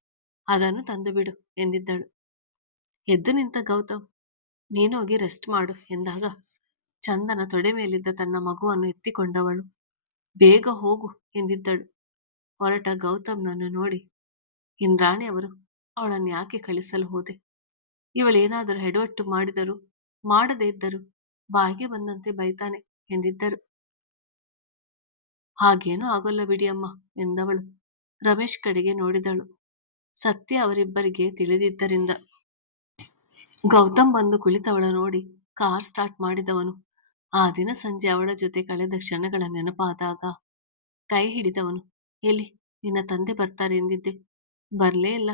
ಅದನ್ನು ತಂದು ಬಿಡು ಎಂದಿದ್ದಳು. ಎದ್ದು ನಿಂತ ಗೌತಮ್, ನೀನು ಹೋಗಿ ರೆಸ್ಟ್ ಮಾಡು ಎಂದಾಗ ಚಂದನ ತೊಡೆ ಮೇಲಿದ್ದ ತನ್ನ ಮಗುವನ್ನು ಎತ್ತಿಕೊಂಡವಳು ಬೇಗ ಹೋಗು ಎಂದಿದ್ದಳು. ಹೊರಟ ಗೌತಮ್ನನ್ನು ನೋಡಿ, ಇಂದ್ರಾಣಿ ಅವರು ಅವಳನ್ನು ಯಾಕೆ ಕಳಿಸಲು ಹೋದೆ? ಇವಳೇನಾದರೂ ಎಡವಟ್ಟು ಮಾಡಿದರೂ ಮಾಡದೇ ಇದ್ದರು ಬಾಯಿಗೆ ಬಂದಂತೆ ಬೈತಾನೆ ಎಂದಿದ್ದರು. ಹಾಗೇನೂ ಆಗೋಲ್ಲ ಬಿಡಿ ಅಮ್ಮ ಎಂದವಳು ರಮೇಶ್ ಕಡೆಗೆ ನೋಡಿದಳು. ಸತ್ಯ ಅವರಿಬ್ಬರಿಗೆ ತಿಳಿದಿದ್ದರಿಂದ. ಗೌತಮ್ ಬಂದು ಕುಳಿತವಳ ನೋಡಿ ಕಾರ್ ಸ್ಟಾರ್ಟ್ ಮಾಡಿದವನು ಆ ದಿನ ಸಂಜೆ ಅವಳ ಜೊತೆ ಕಳೆದ ಕ್ಷಣಗಳ ನೆನಪಾದಾಗ ಕೈ ಹಿಡಿದವನು, ಎಲ್ಲಿ ನಿನ್ನ ತಂದೆ ಬರ್ತಾರೆ ಎಂದಿದ್ದೆ, ಬರ್ಲೇ ಇಲ್ಲ.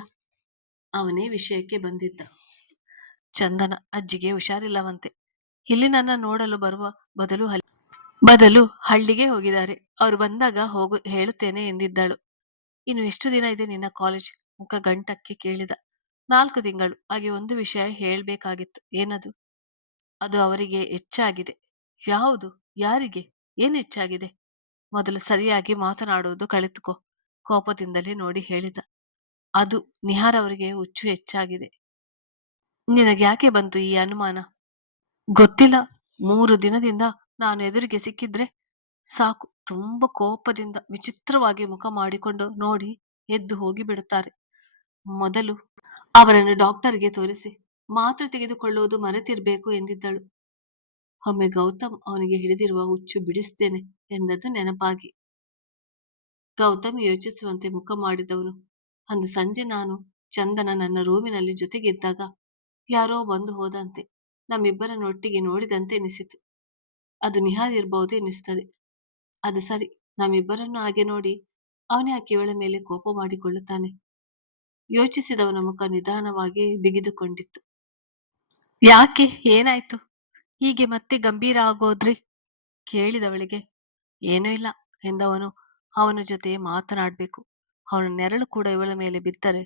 ಅವನೇ ವಿಷಯಕ್ಕೆ ಬಂದಿದ್ದ. ಚಂದನ, ಅಜ್ಜಿಗೆ ಹುಷಾರಿಲ್ಲವಂತೆ, ಇಲ್ಲಿ ನನ್ನ ನೋಡಲು ಬರುವ ಬದಲು ಹಳ್ಳಿಗೆ ಹೋಗಿದ್ದಾರೆ, ಅವರು ಬಂದಾಗ ಹೇಳುತ್ತೇನೆ ಎಂದಿದ್ದಳು. ಇನ್ನು ಎಷ್ಟು ದಿನ ಇದೆ ನಿನ್ನ ಕಾಲೇಜ್? ಮುಖ ಗಂಟಕ್ಕೆ ಕೇಳಿದ. 4 ತಿಂಗಳು. ಹಾಗೆ ಒಂದು ವಿಷಯ ಹೇಳ್ಬೇಕಾಗಿತ್ತು. ಏನದು? ಅದು ಅವರಿಗೆ ಹೆಚ್ಚಾಗಿದೆ. ಯಾವುದು? ಯಾರಿಗೆ? ಏನು ಹೆಚ್ಚಾಗಿದೆ? ಮೊದಲು ಸರಿಯಾಗಿ ಮಾತನಾಡುವುದು ಕಲಿತುಕೋ, ಕೋಪದಿಂದಲೇ ನೋಡಿ ಹೇಳಿದ. ಅದು ನಿಹಾರ್ ಅವರಿಗೆ ಹುಚ್ಚು ಹೆಚ್ಚಾಗಿದೆ. ನಿನಗ್ಯಾಕೆ ಬಂತು ಈ ಅನುಮಾನ? ಗೊತ್ತಿಲ್ಲ, 3 ದಿನದಿಂದ ನಾನು ಎದುರಿಗೆ ಸಿಕ್ಕಿದ್ರೆ ಸಾಕು ತುಂಬ ಕೋಪದಿಂದ ವಿಚಿತ್ರವಾಗಿ ಮುಖ ಮಾಡಿಕೊಂಡು ನೋಡಿ ಎದ್ದು ಹೋಗಿ ಬಿಡುತ್ತಾರೆ. ಮೊದಲು ಅವರನ್ನು ಡಾಕ್ಟರ್ಗೆ ತೋರಿಸಿ ಮಾತ್ರೆ ತೆಗೆದುಕೊಳ್ಳುವುದು ಮರೆತಿರ್ಬೇಕು ಎಂದಿದ್ದಳು. ಒಮ್ಮೆ ಗೌತಮ್ ಅವನಿಗೆ ಹಿಡಿದಿರುವ ಹುಚ್ಚು ಬಿಡಿಸ್ತೇನೆ ಎಂದದ್ದು ನೆನಪಾಗಿ. ಗೌತಮ್ ಯೋಚಿಸುವಂತೆ ಮುಖ ಮಾಡಿದವನು, ಅಂದು ಸಂಜೆ ನಾನು ಚಂದನ ನನ್ನ ರೂಮಿನಲ್ಲಿ ಜೊತೆಗಿದ್ದಾಗ ಯಾರೋ ಬಂದು ಹೋದಂತೆ, ನಮ್ಮಿಬ್ಬರನ್ನೊಟ್ಟಿಗೆ ನೋಡಿದಂತೆ ಎನಿಸಿತು. ಅದು ನಿಹಾರ್ ಇರಬಹುದು ಎನಿಸ್ತದೆ. ಅದು ಸರಿ, ನಮ್ಮಿಬ್ಬರನ್ನು ಹಾಗೆ ನೋಡಿ ಅವನ್ಯಾಕೆ ಇವಳ ಮೇಲೆ ಕೋಪ ಮಾಡಿಕೊಳ್ಳುತ್ತಾನೆ? ಯೋಚಿಸಿದವನ ಮುಖ ನಿಧಾನವಾಗಿ ಬಿಗಿದುಕೊಂಡಿತ್ತು. ಯಾಕೆ, ಏನಾಯ್ತು ಹೀಗೆ ಮತ್ತೆ ಗಂಭೀರ ಆಗೋದ್ರಿ ಕೇಳಿದವಳಿಗೆ. ಏನೂ ಇಲ್ಲ ಎಂದವನು ಅವನ ಜೊತೆ ಮಾತನಾಡಬೇಕು. ಅವನ ನೆರಳು ಕೂಡ ಇವಳ ಮೇಲೆ ಬಿದ್ದರೆ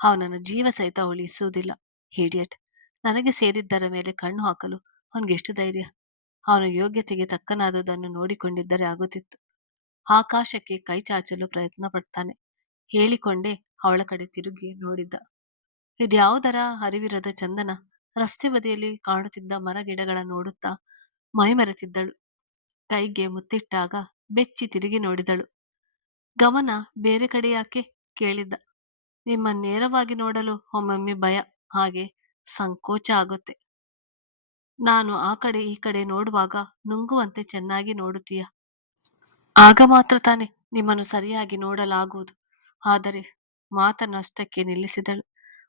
ಅವನನ್ನ ಜೀವ ಸಹಿತ ಉಳಿಸುವುದಿಲ್ಲ. ಹೀಡಿಯಟ್. ನನಗೆ ಸೇರಿದ್ದರ ಮೇಲೆ ಕಣ್ಣು ಹಾಕಲು ಅವನಿಗೆಷ್ಟು ಧೈರ್ಯ? ಅವನ ಯೋಗ್ಯತೆಗೆ ತಕ್ಕನಾದುದನ್ನು ನೋಡಿಕೊಂಡಿದ್ದರೆ ಆಗುತ್ತಿತ್ತು. ಆಕಾಶಕ್ಕೆ ಕೈ ಚಾಚಲು ಪ್ರಯತ್ನ ಪಡ್ತಾನೆ. ಹೇಳಿಕೊಂಡೇ ಅವಳ ಕಡೆ ತಿರುಗಿ ನೋಡಿದ್ದ. ಇದ್ಯಾವುದರ ಅರಿವಿರದ ಚಂದನ. ರಸ್ತೆ ಬದಿಯಲ್ಲಿ ಕಾಣುತ್ತಿದ್ದ ಮರ ಗಿಡಗಳ ನೋಡುತ್ತಾ ಮೈಮರೆತಿದ್ದಳು. ಕೈಗೆ ಮುತ್ತಿಟ್ಟಾಗ ಬೆಚ್ಚಿ ತಿರುಗಿ ನೋಡಿದಳು. ಗಮನ ಬೇರೆ ಕಡೆ ಯಾಕೆ? ಕೇಳಿದ್ದ. ನಿಮ್ಮ ನೇರವಾಗಿ ನೋಡಲು ಒಮ್ಮೊಮ್ಮೆ ಭಯ, ಹಾಗೆ ಸಂಕೋಚ ಆಗುತ್ತೆ. ನಾನು ಆ ಕಡೆ ಈ ಕಡೆ ನೋಡುವಾಗ ನುಂಗುವಂತೆ ಚೆನ್ನಾಗಿ ನೋಡುತ್ತೀಯ. ಆಗ ಮಾತ್ರ ತಾನೆ ನಿಮ್ಮನ್ನು ಸರಿಯಾಗಿ ನೋಡಲಾಗುವುದು. ಆದರೆ ಮಾತನ್ನು ಅಷ್ಟಕ್ಕೆ ನಿಲ್ಲಿಸಿದಳು.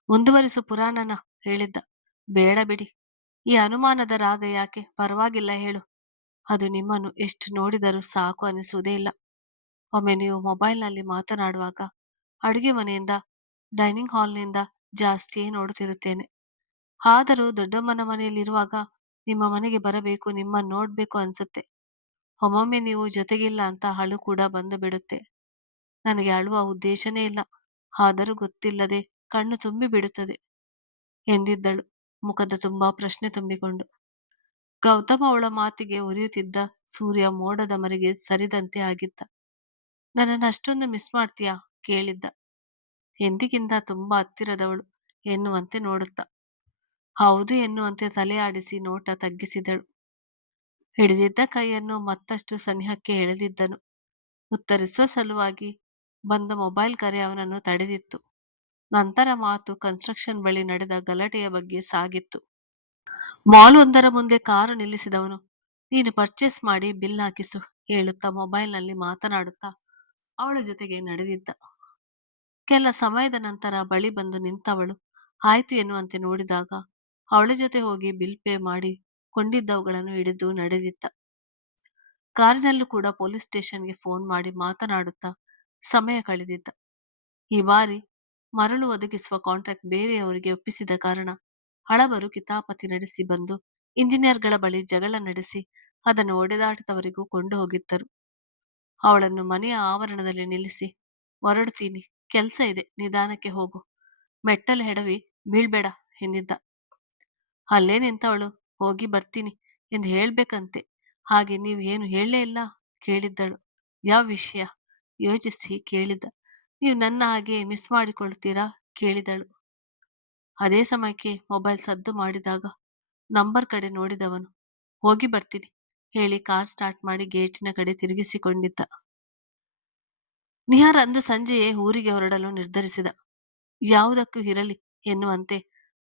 ಮುಂದುವರಿಸು ಪುರಾಣನ ಹೇಳಿದ್ದ. ಬೇಡ ಬಿಡಿ. ಈ ಅನುಮಾನದ ರಾಗ ಯಾಕೆ? ಪರವಾಗಿಲ್ಲ ಹೇಳು. ಅದು ನಿಮ್ಮನ್ನು ಎಷ್ಟು ನೋಡಿದರೂ ಸಾಕು ಅನಿಸುವುದೇ ಇಲ್ಲ. ಒಮ್ಮೆ ನೀವು ಮೊಬೈಲ್ನಲ್ಲಿ ಮಾತನಾಡುವಾಗ ಅಡುಗೆ ಮನೆಯಿಂದ ಡೈನಿಂಗ್ ಹಾಲ್ನಿಂದ ಜಾಸ್ತಿಯೇ ನೋಡುತ್ತಿರುತ್ತೇನೆ. ಆದರೂ ದೊಡ್ಡಮ್ಮನ ಮನೆಯಲ್ಲಿರುವಾಗ ನಿಮ್ಮ ಮನೆಗೆ ಬರಬೇಕು, ನಿಮ್ಮನ್ನು ನೋಡ್ಬೇಕು ಅನ್ಸುತ್ತೆ. ಒಮ್ಮೊಮ್ಮೆ ನೀವು ಜೊತೆಗಿಲ್ಲ ಅಂತ ಅಳು ಕೂಡ ಬಂದು ಬಿಡುತ್ತೆ. ನನಗೆ ಅಳುವ ಉದ್ದೇಶನೇ ಇಲ್ಲ, ಆದರೂ ಗೊತ್ತಿಲ್ಲದೆ ಕಣ್ಣು ತುಂಬಿ ಬಿಡುತ್ತದೆ ಎಂದಿದ್ದಳು, ಮುಖದ ತುಂಬಾ ಪ್ರಶ್ನೆ ತುಂಬಿಕೊಂಡು. ಗೌತಮ ಅವಳ ಮಾತಿಗೆ ಉರಿಯುತ್ತಿದ್ದ ಸೂರ್ಯ ಮೋಡದ ಮರೆಗೆ ಸರಿದಂತೆ ಆಗಿದ್ದ. ನನ್ನನ್ನು ಅಷ್ಟೊಂದು ಮಿಸ್ ಮಾಡ್ತೀಯಾ? ಕೇಳಿದ್ದ. ಎಂದಿಗಿಂತ ತುಂಬಾ ಹತ್ತಿರದವಳು ಎನ್ನುವಂತೆ ನೋಡುತ್ತಾ. ಹೌದು ಎನ್ನುವಂತೆ ತಲೆ ಆಡಿಸಿ ನೋಟ ತಗ್ಗಿಸಿದಳು. ಹಿಡಿದಿದ್ದ ಕೈಯನ್ನು ಮತ್ತಷ್ಟು ಸನಿಹಕ್ಕೆ ಎಳೆದಿದ್ದನು. ಉತ್ತರಿಸುವ ಸಲುವಾಗಿ ಬಂದ ಮೊಬೈಲ್ ಕರೆ ಅವನನ್ನು ತಡೆದಿತ್ತು. ನಂತರ ಮಾತು ಕನ್ಸ್ಟ್ರಕ್ಷನ್ ಬಳಿ ನಡೆದ ಗಲಾಟೆಯ ಬಗ್ಗೆ ಸಾಗಿತ್ತು. ಮಾಲ್ ಒಂದರ ಮುಂದೆ ಕಾರು ನಿಲ್ಲಿಸಿದವನು ನೀನು ಪರ್ಚೇಸ್ ಮಾಡಿ ಬಿಲ್ ಹಾಕಿಸು ಹೇಳುತ್ತಾ ಮೊಬೈಲ್ನಲ್ಲಿ ಮಾತನಾಡುತ್ತಾ ಅವಳ ಜೊತೆಗೆ ನಡೆದಿದ್ದ. ಕೆಲ ಸಮಯದ ನಂತರ ಬಳಿ ಬಂದು ನಿಂತವಳು ಆಯ್ತು ಎನ್ನುವಂತೆ ನೋಡಿದಾಗ ಅವಳ ಜೊತೆ ಹೋಗಿ ಬಿಲ್ ಪೇ ಮಾಡಿ ಕೊಂಡಿದ್ದವುಗಳನ್ನು ಹಿಡಿದು ನಡೆದಿದ್ದ. ಕಾರಿನಲ್ಲೂ ಕೂಡ ಪೊಲೀಸ್ ಸ್ಟೇಷನ್ಗೆ ಫೋನ್ ಮಾಡಿ ಮಾತನಾಡುತ್ತಾ ಸಮಯ ಕಳೆದಿದ್ದ. ಈ ಬಾರಿ ಮರಳು ಒದಗಿಸುವ ಕಾಂಟ್ರಾಕ್ಟ್ ಬೇರೆಯವರಿಗೆ ಒಪ್ಪಿಸಿದ ಕಾರಣ ಹಳಬರು ಕಿತಾಪತಿ ನಡೆಸಿ ಬಂದು ಇಂಜಿನಿಯರ್ಗಳ ಬಳಿ ಜಗಳ ನಡೆಸಿ ಅದನ್ನು ಒಡೆದಾಟದವರೆಗೂ ಕೊಂಡು ಹೋಗಿದ್ದರು. ಅವಳನ್ನು ಮನೆಯ ಆವರಣದಲ್ಲಿ ನಿಲ್ಲಿಸಿ ಹೊರಡ್ತೀನಿ, ಕೆಲ್ಸ ಇದೆ, ನಿಧಾನಕ್ಕೆ ಹೋಗು, ಮೆಟ್ಟಲು ಹೆಡವಿ ಬೀಳ್ಬೇಡ ಎಂದಿದ್ದ. ಅಲ್ಲೇ ನಿಂತವಳು ಹೋಗಿ ಬರ್ತೀನಿ ಎಂದು ಹೇಳ್ಬೇಕಂತೆ. ಹಾಗೆ ನೀವು ಏನು ಹೇಳಲೇ ಇಲ್ಲ ಕೇಳಿದ್ದಳು. ಯಾವ ವಿಷಯ? ಯೋಚಿಸಿ ಕೇಳಿದ. ನೀವು ನನ್ನ ಹಾಗೆ ಮಿಸ್ ಮಾಡಿಕೊಳ್ತೀರಾ ಕೇಳಿದಳು. ಅದೇ ಸಮಯಕ್ಕೆ ಮೊಬೈಲ್ ಸದ್ದು ಮಾಡಿದಾಗ ನಂಬರ್ ಕಡೆ ನೋಡಿದವನು ಹೋಗಿ ಬರ್ತೀನಿ ಹೇಳಿ ಕಾರ್ ಸ್ಟಾರ್ಟ್ ಮಾಡಿ ಗೇಟಿನ ಕಡೆ ತಿರುಗಿಸಿಕೊಂಡಿದ್ದ. ನಿಹಾರ್ ಅಂದು ಸಂಜೆಯೇ ಊರಿಗೆ ಹೊರಡಲು ನಿರ್ಧರಿಸಿದ. ಯಾವುದಕ್ಕೂ ಇರಲಿ ಎನ್ನುವಂತೆ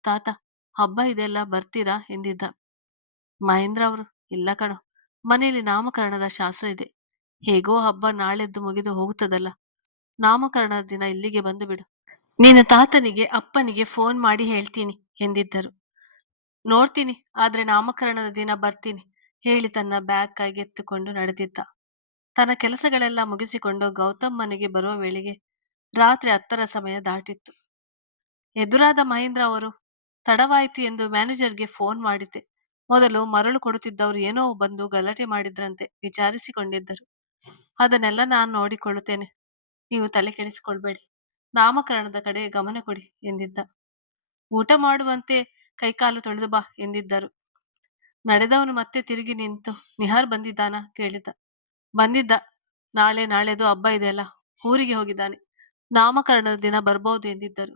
ತಾತ ಹಬ್ಬ ಇದೆಲ್ಲ ಬರ್ತೀರಾ ಎಂದಿದ್ದ. ಮಹೇಂದ್ರ ಅವರು ಇಲ್ಲ ಕಣೋ, ಮನೆಯಲ್ಲಿ ನಾಮಕರಣದ ಶಾಸ್ತ್ರ ಇದೆ. ಹೇಗೋ ಹಬ್ಬ ನಾಳೆದ್ದು ಮುಗಿದು ಹೋಗುತ್ತದಲ್ಲ, ನಾಮಕರಣದ ದಿನ ಇಲ್ಲಿಗೆ ಬಂದು ಬಿಡು. ನಿನ್ನ ತಾತನಿಗೆ ಅಪ್ಪನಿಗೆ ಫೋನ್ ಮಾಡಿ ಹೇಳ್ತೀನಿ ಎಂದಿದ್ದರು. ನೋಡ್ತೀನಿ, ಆದ್ರೆ ನಾಮಕರಣದ ದಿನ ಬರ್ತೀನಿ ಹೇಳಿ ತನ್ನ ಬ್ಯಾಗ್ ಕೈಗೆತ್ತಿಕೊಂಡು ನಡೆದಿದ್ದ. ತನ್ನ ಕೆಲಸಗಳೆಲ್ಲ ಮುಗಿಸಿಕೊಂಡು ಗೌತಮ್ ಮನೆಗೆ ಬರುವ ವೇಳೆಗೆ ರಾತ್ರಿ 10ರ ಸಮಯ ದಾಟಿತ್ತು. ಎದುರಾದ ಮಹೇಂದ್ರ ಅವರು ತಡವಾಯಿತು ಎಂದು ಮ್ಯಾನೇಜರ್ಗೆ ಫೋನ್ ಮಾಡಿದ್ದೆ. ಮೊದಲು ಮರಳು ಕೊಡುತ್ತಿದ್ದವರು ಏನೋ ಬಂದು ಗಲಾಟೆ ಮಾಡಿದ್ರಂತೆ, ವಿಚಾರಿಸಿಕೊಂಡಿದ್ದರು. ಅದನ್ನೆಲ್ಲ ನಾನು ನೋಡಿಕೊಳ್ಳುತ್ತೇನೆ, ನೀವು ತಲೆ ಕೆಡಿಸಿಕೊಳ್ಬೇಡಿ, ನಾಮಕರಣದ ಕಡೆ ಗಮನ ಕೊಡಿ ಎಂದಿದ್ದ. ಊಟ ಮಾಡುವಂತೆ ಕೈಕಾಲು ತೊಳೆದು ಬಾ ಎಂದಿದ್ದರು. ನಡೆದವನು ಮತ್ತೆ ತಿರುಗಿ ನಿಂತು ನಿಹಾರ್ ಬಂದಿದ್ದಾನಾ ಕೇಳಿದ. ಬಂದಿದ್ದ, ನಾಳೆದು ಹಬ್ಬ ಇದೆಯಲ್ಲ, ಊರಿಗೆ ಹೋಗಿದ್ದಾನೆ, ನಾಮಕರಣದ ದಿನ ಬರ್ಬಹುದು ಎಂದಿದ್ದರು.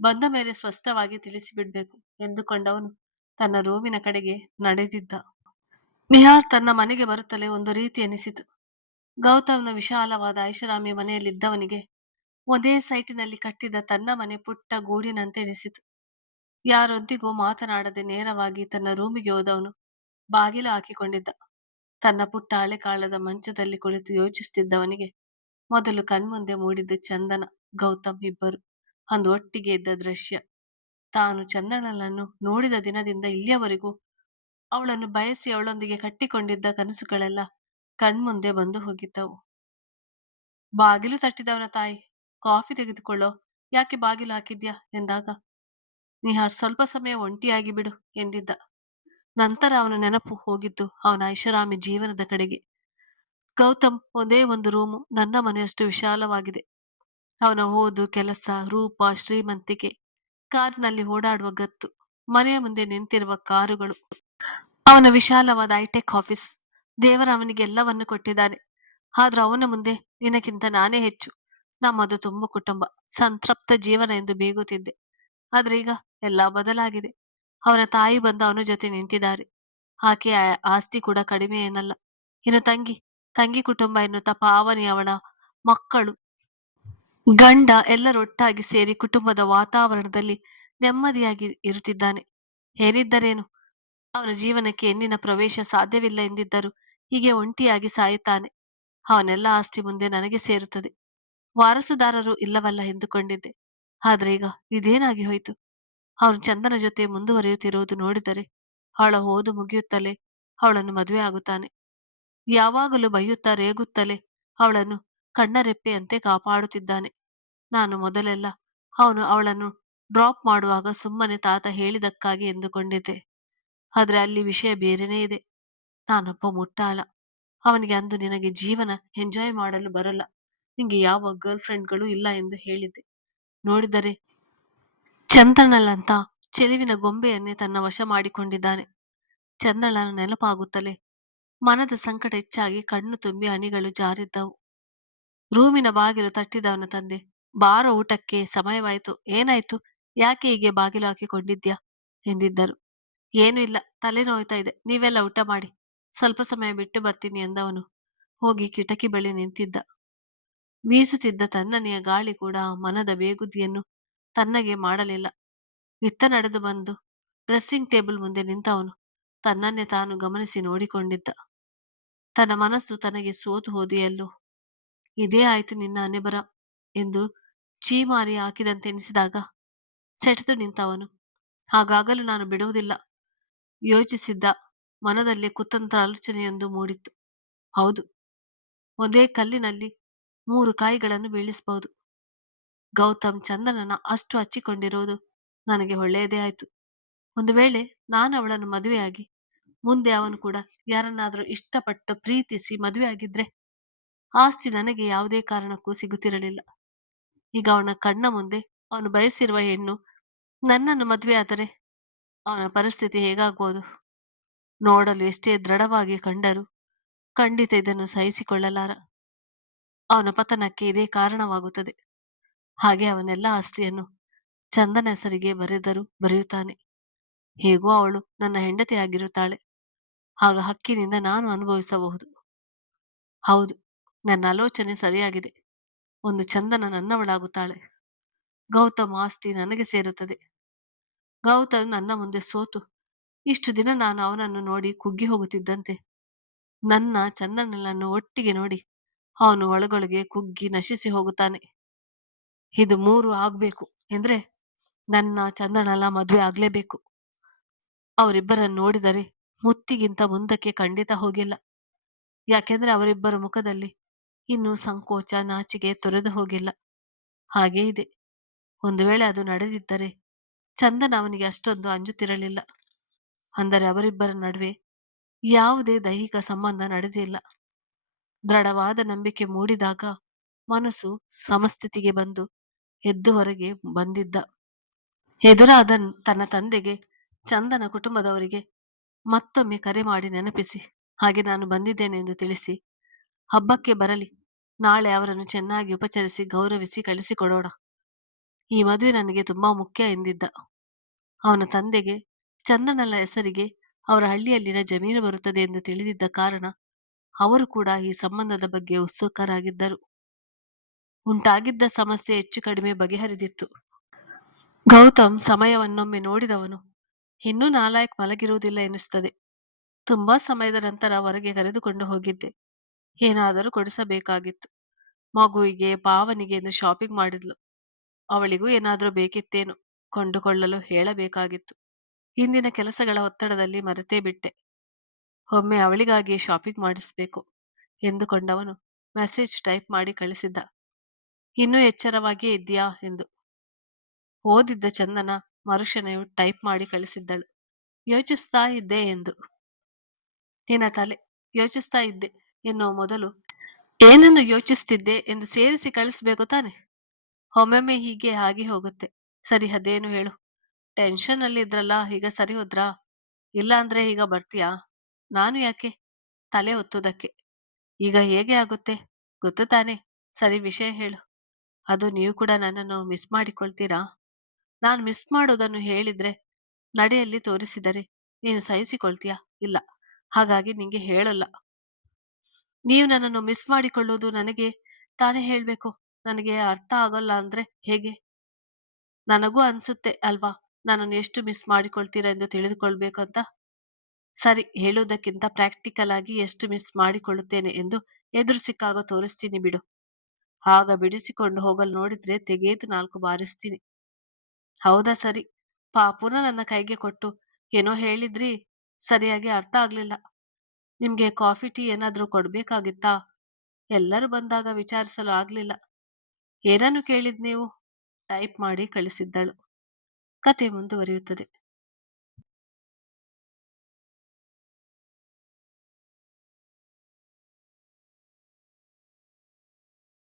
ಬಂದ ಮೇಲೆ ಸ್ಪಷ್ಟವಾಗಿ ತಿಳಿಸಿಬಿಡ್ಬೇಕು ಎಂದುಕೊಂಡವನು ತನ್ನ ರೂಮಿನ ಕಡೆಗೆ ನಡೆದಿದ್ದ. ನಿಹಾರ್ ತನ್ನ ಮನೆಗೆ ಬರುತ್ತಲೇ ಒಂದು ರೀತಿ ಎನಿಸಿತು. ಗೌತಮ್ನ ವಿಶಾಲವಾದ ಐಷಾರಾಮಿ ಮನೆಯಲ್ಲಿದ್ದವನಿಗೆ ಒಂದೇ ಸೈಟಿನಲ್ಲಿ ಕಟ್ಟಿದ ತನ್ನ ಮನೆ ಪುಟ್ಟ ಗೂಡಿನಂತೆ ಎನಿಸಿತು. ಯಾರೊಂದಿಗೂ ಮಾತನಾಡದೆ ನೇರವಾಗಿ ತನ್ನ ರೂಮಿಗೆ ಹೋದವನು ಬಾಗಿಲು ಹಾಕಿಕೊಂಡಿದ್ದ. ತನ್ನ ಪುಟ್ಟ ಹಳೆ ಕಾಲದ ಮಂಚದಲ್ಲಿ ಕುಳಿತು ಯೋಚಿಸುತ್ತಿದ್ದವನಿಗೆ ಮೊದಲು ಕಣ್ಮುಂದೆ ಮೂಡಿದ್ದು ಚಂದನ, ಗೌತಮ್ ಇಬ್ಬರು ಅಂದು ಒಟ್ಟಿಗೆ ಇದ್ದ ದೃಶ್ಯ. ತಾನು ಚಂದನಳನ್ನು ನೋಡಿದ ದಿನದಿಂದ ಇಲ್ಲಿಯವರೆಗೂ ಅವಳನ್ನು ಬಯಸಿ ಅವಳೊಂದಿಗೆ ಕಟ್ಟಿಕೊಂಡಿದ್ದ ಕನಸುಗಳೆಲ್ಲ ಕಣ್ಮುಂದೆ ಬಂದು ಹೋಗಿದ್ದವು. ಬಾಗಿಲು ತಟ್ಟಿದವನ ತಾಯಿ ಕಾಫಿ ತೆಗೆದುಕೊಳ್ಳೋ, ಯಾಕೆ ಬಾಗಿಲು ಹಾಕಿದ್ಯಾ ಎಂದಾಗ ನಿಹಾರ್ ಸ್ವಲ್ಪ ಸಮಯ ಒಂಟಿಯಾಗಿ ಬಿಡು ಎಂದಿದ್ದ. ನಂತರ ಅವನ ನೆನಪು ಹೋಗಿದ್ದು ಅವನ ಐಷಾರಾಮಿ ಜೀವನದ ಕಡೆಗೆ. ಗೌತಮ್ ಒಂದೇ ಒಂದು ರೂಮು ನನ್ನ ಮನೆಯಷ್ಟು ವಿಶಾಲವಾಗಿದೆ. ಅವನ ಓದು, ಕೆಲಸ, ರೂಪ, ಶ್ರೀಮಂತಿಕೆ, ಕಾರಿನಲ್ಲಿ ಓಡಾಡುವ ಗತ್ತು, ಮನೆಯ ಮುಂದೆ ನಿಂತಿರುವ ಕಾರುಗಳು, ಅವನ ವಿಶಾಲವಾದ ಹೈಟೆಕ್ ಆಫೀಸ್. ದೇವರ ಅವನಿಗೆ ಎಲ್ಲವನ್ನು ಕೊಟ್ಟಿದ್ದಾನೆ. ಆದ್ರೂ ಅವನ ಮುಂದೆ ನಿನಗಿಂತ ನಾನೇ ಹೆಚ್ಚು. ನಮ್ಮದು ತುಂಬ ಕುಟುಂಬ, ಸಂತೃಪ್ತ ಜೀವನ ಎಂದು ಬೀಗುತ್ತಿದ್ದೆ. ಆದ್ರೆ ಈಗ ಎಲ್ಲ ಬದಲಾಗಿದೆ. ಅವನ ತಾಯಿ ಬಂದು ಅವನ ಜೊತೆ ನಿಂತಿದ್ದಾರೆ. ಆಕೆಯ ಆಸ್ತಿ ಕೂಡ ಕಡಿಮೆ ಏನಲ್ಲ. ಇನ್ನು ತಂಗಿ ಕುಟುಂಬ ಎನ್ನುತ್ತಾ ಪಾವನಿ, ಅವಳ ಮಕ್ಕಳು, ಗಂಡ ಎಲ್ಲರೊಟ್ಟಾಗಿ ಸೇರಿ ಕುಟುಂಬದ ವಾತಾವರಣದಲ್ಲಿ ನೆಮ್ಮದಿಯಾಗಿ ಇರುತ್ತಿದ್ದಾನೆ. ಏನಿದ್ದರೇನು, ಅವನ ಜೀವನಕ್ಕೆ ಹೆಣ್ಣಿನ ಪ್ರವೇಶ ಸಾಧ್ಯವಿಲ್ಲ ಎಂದಿದ್ದರೂ ಹೀಗೆ ಒಂಟಿಯಾಗಿ ಸಾಯುತ್ತಾನೆ. ಅವನೆಲ್ಲ ಆಸ್ತಿ ಮುಂದೆ ನನಗೆ ಸೇರುತ್ತದೆ. ವಾರಸುದಾರರು ಇಲ್ಲವಲ್ಲ ಎಂದುಕೊಂಡಿದ್ದೆ. ಆದ್ರೆ ಈಗ ಇದೇನಾಗಿ ಹೋಯಿತು? ಅವನು ಚಂದನ ಜೊತೆ ಮುಂದುವರಿಯುತ್ತಿರುವುದು ನೋಡಿದರೆ ಅವಳ ಓದು ಮುಗಿಯುತ್ತಲೇ ಅವಳನ್ನು ಮದುವೆ ಆಗುತ್ತಾನೆ. ಯಾವಾಗಲೂ ಬೈಯುತ್ತಾ ರೇಗುತ್ತಲೇ ಅವಳನ್ನು ಕಣ್ಣರೆಪ್ಪೆಯಂತೆ ಕಾಪಾಡುತ್ತಿದ್ದಾನೆ. ನಾನು ಮೊದಲೆಲ್ಲ ಅವನು ಅವಳನ್ನು ಡ್ರಾಪ್ ಮಾಡುವಾಗ ಸುಮ್ಮನೆ ತಾತ ಹೇಳಿದಕ್ಕಾಗಿ ಎಂದುಕೊಂಡಿದ್ದೆ. ಆದ್ರೆ ಅಲ್ಲಿ ವಿಷಯ ಬೇರೆನೇ ಇದೆ. ನಾನೊಬ್ಬ ಮುಟ್ಟಾಳ. ಅವನಿಗೆ ಅಂದು ನಿನಗೆ ಜೀವನ ಎಂಜಾಯ್ ಮಾಡಲು ಬರಲ್ಲ, ನಿಂಗೆ ಯಾವ ಗರ್ಲ್ ಫ್ರೆಂಡ್ಗಳು ಇಲ್ಲ ಎಂದು ಹೇಳಿದ್ದೆ. ನೋಡಿದರೆ ಚಂದ್ರನಲ್ಲಂತ ಚೆಲುವಿನ ಗೊಂಬೆಯನ್ನೇ ತನ್ನ ವಶ ಮಾಡಿಕೊಂಡಿದ್ದಾನೆ. ಚಂದ್ರನ ನೆನಪಾಗುತ್ತಲೇ ಮನದ ಸಂಕಟ ಹೆಚ್ಚಾಗಿ ಕಣ್ಣು ತುಂಬಿ ಹನಿಗಳು ಜಾರಿದ್ದವು. ರೂಮಿನ ಬಾಗಿಲು ತಟ್ಟಿದವನ ತಂದೆ, ಬಾರೋ ಊಟಕ್ಕೆ ಸಮಯವಾಯಿತು. ಏನಾಯ್ತು, ಯಾಕೆ ಹೀಗೆ ಬಾಗಿಲು ಹಾಕಿಕೊಂಡಿದ್ಯಾ ಎಂದಿದ್ದರು. ಏನೂ ಇಲ್ಲ, ತಲೆ ನೋಯ್ತಾ ಇದೆ, ನೀವೆಲ್ಲ ಊಟ ಮಾಡಿ, ಸ್ವಲ್ಪ ಸಮಯ ಬಿಟ್ಟು ಬರ್ತೀನಿ ಎಂದವನು ಹೋಗಿ ಕಿಟಕಿ ಬಳಿ ನಿಂತಿದ್ದ. ಬೀಸುತ್ತಿದ್ದ ತಣ್ಣನೆಯ ಗಾಳಿ ಕೂಡ ಮನದ ಬೇಗುದಿಯನ್ನು ತನ್ನಗೆ ಮಾಡಲಿಲ್ಲ. ಇತ್ತ ನಡೆದು ಬಂದು ಡ್ರೆಸ್ಸಿಂಗ್ ಟೇಬಲ್ ಮುಂದೆ ನಿಂತವನು ತನ್ನನ್ನೇ ತಾನು ಗಮನಿಸಿ ನೋಡಿಕೊಂಡಿದ್ದ. ತನ್ನ ಮನಸ್ಸು ತನಗೆ ಸೋತು ಹೋದೆಯಲ್ಲೋ, ಇದೇ ಆಯ್ತು ನಿನ್ನ ಹಣೆಬರ ಎಂದು ಚೀಮಾರಿ ಹಾಕಿದಂತೆನಿಸಿದಾಗ ಸೆಟೆದು ನಿಂತವನು. ಹಾಗಾಗಲು ನಾನು ಬಿಡುವುದಿಲ್ಲ ಯೋಚಿಸಿದ್ದ. ಮನದಲ್ಲಿ ಕುತಂತ್ರ ಆಲೋಚನೆಯೊಂದು ಮೂಡಿತ್ತು. ಹೌದು, ಒಂದೇ ಕಲ್ಲಿನಲ್ಲಿ 3 ಕಾಯಿಗಳನ್ನು ಬೀಳಿಸಬಹುದು. ಗೌತಮ್ ಚಂದನನ ಅಷ್ಟು ಹಚ್ಚಿಕೊಂಡಿರುವುದು ನನಗೆ ಒಳ್ಳೆಯದೇ ಆಯ್ತು. ಒಂದು ವೇಳೆ ನಾನು ಅವಳನ್ನು ಮದುವೆಯಾಗಿ ಮುಂದೆ ಅವನು ಕೂಡ ಯಾರನ್ನಾದರೂ ಇಷ್ಟಪಟ್ಟು ಪ್ರೀತಿಸಿ ಮದುವೆಯಾಗಿದ್ರೆ ಆಸ್ತಿ ನನಗೆ ಯಾವುದೇ ಕಾರಣಕ್ಕೂ ಸಿಗುತ್ತಿರಲಿಲ್ಲ. ಈಗ ಅವನ ಕಣ್ಣ ಮುಂದೆ ಅವನು ಬಯಸಿರುವ ಹೆಣ್ಣು ನನ್ನನ್ನು ಮದುವೆಯಾದರೆ ಅವನ ಪರಿಸ್ಥಿತಿ ಹೇಗಾಗ್ಬೋದು? ನೋಡಲು ಎಷ್ಟೇ ದೃಢವಾಗಿ ಕಂಡರೂ ಖಂಡಿತ ಇದನ್ನು ಸಹಿಸಿಕೊಳ್ಳಲಾರ. ಅವನ ಪತನಕ್ಕೆ ಇದೇ ಕಾರಣವಾಗುತ್ತದೆ. ಹಾಗೆ ಅವನೆಲ್ಲ ಆಸ್ತಿಯನ್ನು ಚಂದನ ಹೆಸರಿಗೆ ಬರೆಯುತ್ತಾನೆ. ಹೇಗೋ ಅವಳು ನನ್ನ ಹೆಂಡತಿಯಾಗಿರುತ್ತಾಳೆ. ಆಗ ಹಕ್ಕಿನಿಂದ ನಾನು ಅನುಭವಿಸಬಹುದು. ಹೌದು, ನನ್ನ ಆಲೋಚನೆ ಸರಿಯಾಗಿದೆ. ಒಂದು ಚಂದನ ನನ್ನವಳಾಗುತ್ತಾಳೆ. ಗೌತಮ್ ಆಸ್ತಿ ನನಗೆ ಸೇರುತ್ತದೆ. ಗೌತಮ್ ನನ್ನ ಮುಂದೆ ಸೋತು ಇಷ್ಟು ದಿನ ನಾನು ಅವನನ್ನು ನೋಡಿ ಕುಗ್ಗಿ ಹೋಗುತ್ತಿದ್ದಂತೆ ನನ್ನ ಚಂದನನನ್ನು ಒಟ್ಟಿಗೆ ನೋಡಿ ಅವನು ಒಳಗೊಳಗೆ ಕುಗ್ಗಿ ನಶಿಸಿ ಹೋಗುತ್ತಾನೆ. ಇದು 3 ಆಗ್ಬೇಕು ಎಂದ್ರೆ ನನ್ನ ಚಂದನಲ ಮದುವೆ ಆಗ್ಲೇಬೇಕು. ಅವರಿಬ್ಬರನ್ನು ನೋಡಿದರೆ ಮುತ್ತಿಗಿಂತ ಮುಂದಕ್ಕೆ ಖಂಡಿತ ಹೋಗಿಲ್ಲ. ಯಾಕೆಂದ್ರೆ ಅವರಿಬ್ಬರ ಮುಖದಲ್ಲಿ ಇನ್ನೂ ಸಂಕೋಚ, ನಾಚಿಕೆ ತೊರೆದು ಹೋಗಿಲ್ಲ. ಹಾಗೇ ಇದೆ. ಒಂದು ವೇಳೆ ಅದು ನಡೆದಿದ್ದರೆ ಚಂದನ ಅವನಿಗೆ ಅಷ್ಟೊಂದು ಅಂಜುತ್ತಿರಲಿಲ್ಲ. ಅಂದರೆ ಅವರಿಬ್ಬರ ನಡುವೆ ಯಾವುದೇ ದೈಹಿಕ ಸಂಬಂಧ ನಡೆದಿಲ್ಲ. ದೃಢವಾದ ನಂಬಿಕೆ ಮೂಡಿದಾಗ ಮನಸ್ಸು ಸಮಸ್ಥಿತಿಗೆ ಬಂದು ಎದ್ದು ಹೊರಗೆ ಬಂದಿದ್ದ. ಎದುರಾದ ತನ್ನ ತಂದೆಗೆ, ಚಂದನ ಕುಟುಂಬದವರಿಗೆ ಮತ್ತೊಮ್ಮೆ ಕರೆ ಮಾಡಿ ನೆನಪಿಸಿ, ಹಾಗೆ ನಾನು ಬಂದಿದ್ದೇನೆ ಎಂದು ತಿಳಿಸಿ, ಹಬ್ಬಕ್ಕೆ ಬರಲಿ, ನಾಳೆ ಅವರನ್ನು ಚೆನ್ನಾಗಿ ಉಪಚರಿಸಿ ಗೌರವಿಸಿ ಕಳಿಸಿಕೊಡೋಣ. ಈ ಮದುವೆ ನನಗೆ ತುಂಬಾ ಮುಖ್ಯ ಎಂದಿದ್ದ. ಅವನ ತಂದೆಗೆ ಚಂದನಲ ಹೆಸರಿಗೆ ಅವರ ಹಳ್ಳಿಯಲ್ಲಿನ ಜಮೀನು ಬರುತ್ತದೆ ಎಂದು ತಿಳಿದಿದ್ದ ಕಾರಣ ಅವರು ಕೂಡ ಈ ಸಂಬಂಧದ ಬಗ್ಗೆ ಉತ್ಸುಕರಾಗಿದ್ದರು. ಉಂಟಾಗಿದ್ದ ಸಮಸ್ಯೆ ಹೆಚ್ಚು ಕಡಿಮೆ ಬಗೆಹರಿದಿತ್ತು. ಗೌತಮ್ ಸಮಯವನ್ನೊಮ್ಮೆ ನೋಡಿದವನು ಇನ್ನೂ ನಾಲಾಯಕ್ ಮಲಗಿರುವುದಿಲ್ಲ ಎನಿಸುತ್ತದೆ. ತುಂಬಾ ಸಮಯದ ನಂತರ ಹೊರಗೆ ಕರೆದುಕೊಂಡು ಹೋಗಿದ್ದೆ. ಏನಾದರೂ ಕೊಡಿಸಬೇಕಾಗಿತ್ತು. ಮಗುವಿಗೆ, ಪಾವನಿಗೆ ಎಂದು ಶಾಪಿಂಗ್ ಮಾಡಿದ್ಲು. ಅವಳಿಗೂ ಏನಾದರೂ ಬೇಕಿತ್ತೇನು, ಕೊಂಡುಕೊಳ್ಳಲು ಹೇಳಬೇಕಾಗಿತ್ತು. ಇಂದಿನ ಕೆಲಸಗಳ ಒತ್ತಡದಲ್ಲಿ ಮರೆತೇ ಬಿಟ್ಟೆ. ಒಮ್ಮೆ ಅವಳಿಗಾಗಿ ಶಾಪಿಂಗ್ ಮಾಡಿಸಬೇಕು ಎಂದುಕೊಂಡವನು ಮೆಸೇಜ್ ಟೈಪ್ ಮಾಡಿ ಕಳಿಸಿದ್ದ. ಇನ್ನೂ ಎಚ್ಚರವಾಗಿಯೇ ಇದ್ದೀಯಾ ಎಂದು. ಓದಿದ್ದ ಚಂದನ ಮರುಕ್ಷಣೆಯು ಟೈಪ್ ಮಾಡಿ ಕಳಿಸಿದ್ದಳು. ಯೋಚಿಸ್ತಾ ಇದ್ದೆ ಎಂದು. ನಿನ್ನ ತಲೆ ಯೋಚಿಸ್ತಾ ಇದ್ದೆ ಎನ್ನುವ ಮೊದಲು ಏನನ್ನು ಯೋಚಿಸ್ತಿದ್ದೆ ಎಂದು ಸೇರಿಸಿ ಕಳಿಸ್ಬೇಕು ತಾನೆ. ಒಮ್ಮೊಮ್ಮೆ ಹೀಗೆ ಆಗಿ ಹೋಗುತ್ತೆ. ಸರಿ ಅದೇನು ಹೇಳು? ಟೆನ್ಷನ್ ಅಲ್ಲಿ ಇದ್ರಲ್ಲ, ಈಗ ಸರಿ ಹೋದ್ರಾ? ಇಲ್ಲ ಅಂದ್ರೆ ಈಗ ಬರ್ತೀಯಾ? ನಾನು ಯಾಕೆ? ತಲೆ ಹೊತ್ತುದಕ್ಕೆ. ಈಗ ಹೇಗೆ ಆಗುತ್ತೆ? ಗೊತ್ತು ತಾನೆ. ಸರಿ ವಿಷಯ ಹೇಳು. ಅದು ನೀವು ಕೂಡ ನನ್ನನ್ನು ಮಿಸ್ ಮಾಡಿಕೊಳ್ತೀರಾ? ನಾನು ಮಿಸ್ ಮಾಡೋದನ್ನು ಹೇಳಿದ್ರೆ, ನಡೆಯಲ್ಲಿ ತೋರಿಸಿದರೆ ನೀನು ಸಹಿಸಿಕೊಳ್ತೀಯಾ? ಇಲ್ಲ. ಹಾಗಾಗಿ ನಿಂಗೆ ಹೇಳಲ್ಲ. ನೀವು ನನ್ನನ್ನು ಮಿಸ್ ಮಾಡಿಕೊಳ್ಳುವುದು ನನಗೆ ತಾನೇ ಹೇಳ್ಬೇಕು. ನನಗೆ ಅರ್ಥ ಆಗಲ್ಲ ಅಂದ್ರೆ ಹೇಗೆ? ನನಗೂ ಅನ್ಸುತ್ತೆ ಅಲ್ವಾ, ನನ್ನನ್ನು ಎಷ್ಟು ಮಿಸ್ ಮಾಡಿಕೊಳ್ತೀರಾ ಎಂದು ತಿಳಿದುಕೊಳ್ಬೇಕು ಅಂತ. ಸರಿ, ಹೇಳುವುದಕ್ಕಿಂತ ಪ್ರಾಕ್ಟಿಕಲ್ ಆಗಿ ಎಷ್ಟು ಮಿಸ್ ಮಾಡಿಕೊಳ್ಳುತ್ತೇನೆ ಎಂದು ಎದುರು ಸಿಕ್ಕಾಗ ತೋರಿಸ್ತೀನಿ ಬಿಡು. ಆಗ ಬಿಡಿಸಿಕೊಂಡು ಹೋಗಲು ನೋಡಿದ್ರೆ ತೆಗೆದು 4 ಬಾರಿಸ್ತೀನಿ. ಹೌದಾ, ಸರಿ. ಪುನಃ ನನ್ನ ಕೈಗೆ ಕೊಟ್ಟು ಏನೋ ಹೇಳಿದ್ರಿ, ಸರಿಯಾಗಿ ಅರ್ಥ ಆಗ್ಲಿಲ್ಲ. ನಿಮ್ಗೆ ಕಾಫಿ ಟೀ ಏನಾದ್ರೂ ಕೊಡ್ಬೇಕಾಗಿತ್ತಾ? ಎಲ್ಲರೂ ಬಂದಾಗ ವಿಚಾರಿಸಲು ಆಗ್ಲಿಲ್ಲ. ಏನನ್ನು ಕೇಳಿದ್ ನೀವು? ಟೈಪ್ ಮಾಡಿ ಕಳಿಸಿದ್ದಳು. ಕತೆ ಮುಂದುವರಿಯುತ್ತದೆ.